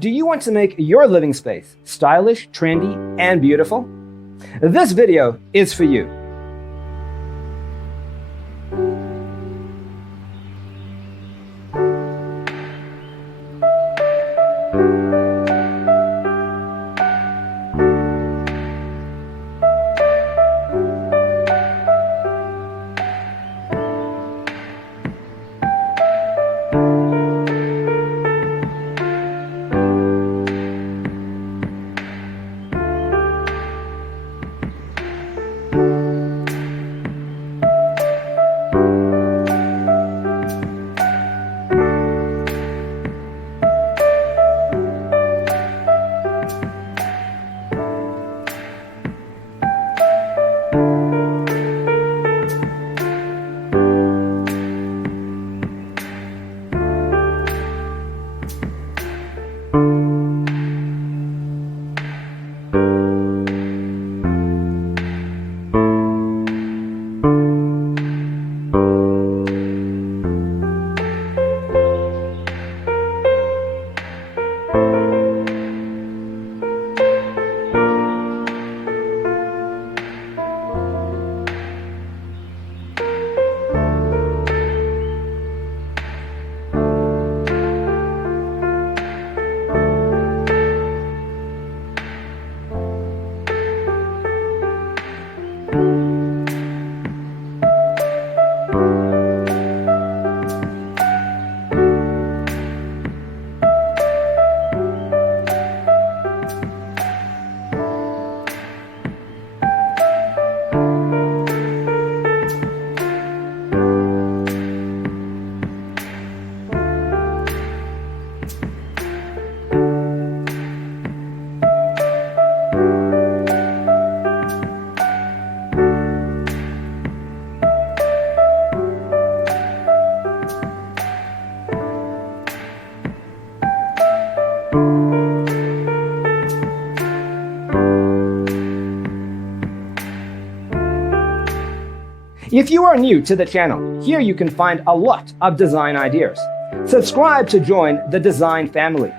Do you want to make your living space stylish, trendy, and beautiful? This video is for you. If you are new to the channel, here you can find a lot of design ideas. Subscribe to join the design family.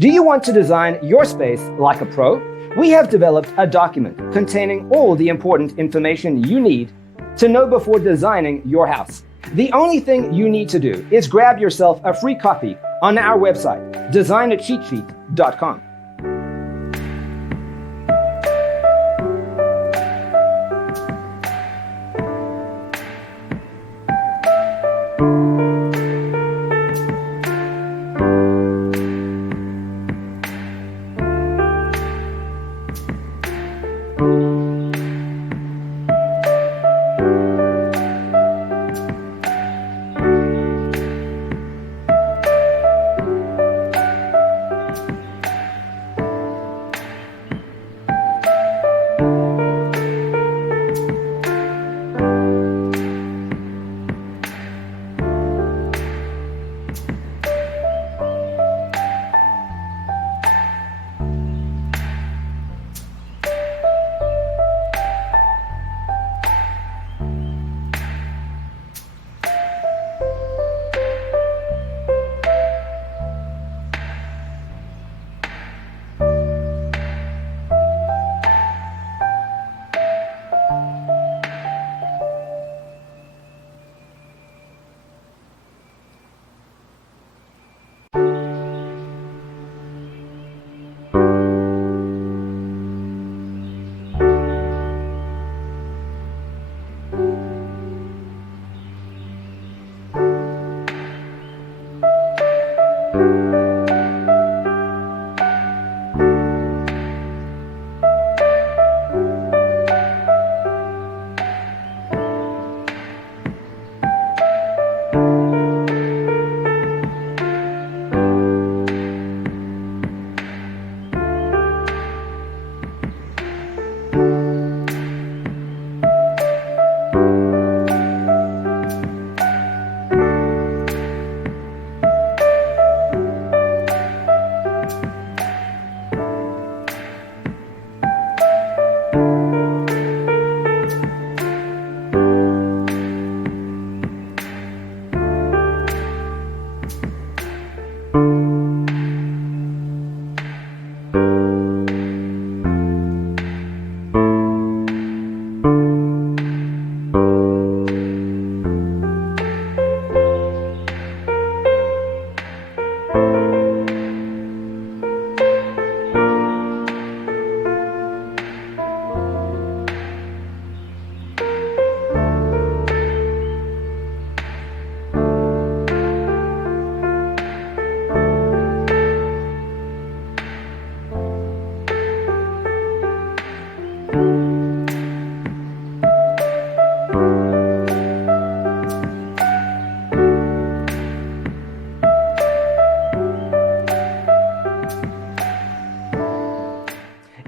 Do you want to design your space like a pro? We have developed a document containing all the important information you need to know before designing your house. The only thing you need to do is grab yourself a free copy on our website, designercheatsheet.com.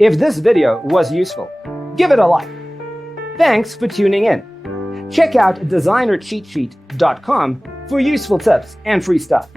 If this video was useful, give it a like. Thanks for tuning in. Check out designercheatsheet.com for useful tips and free stuff.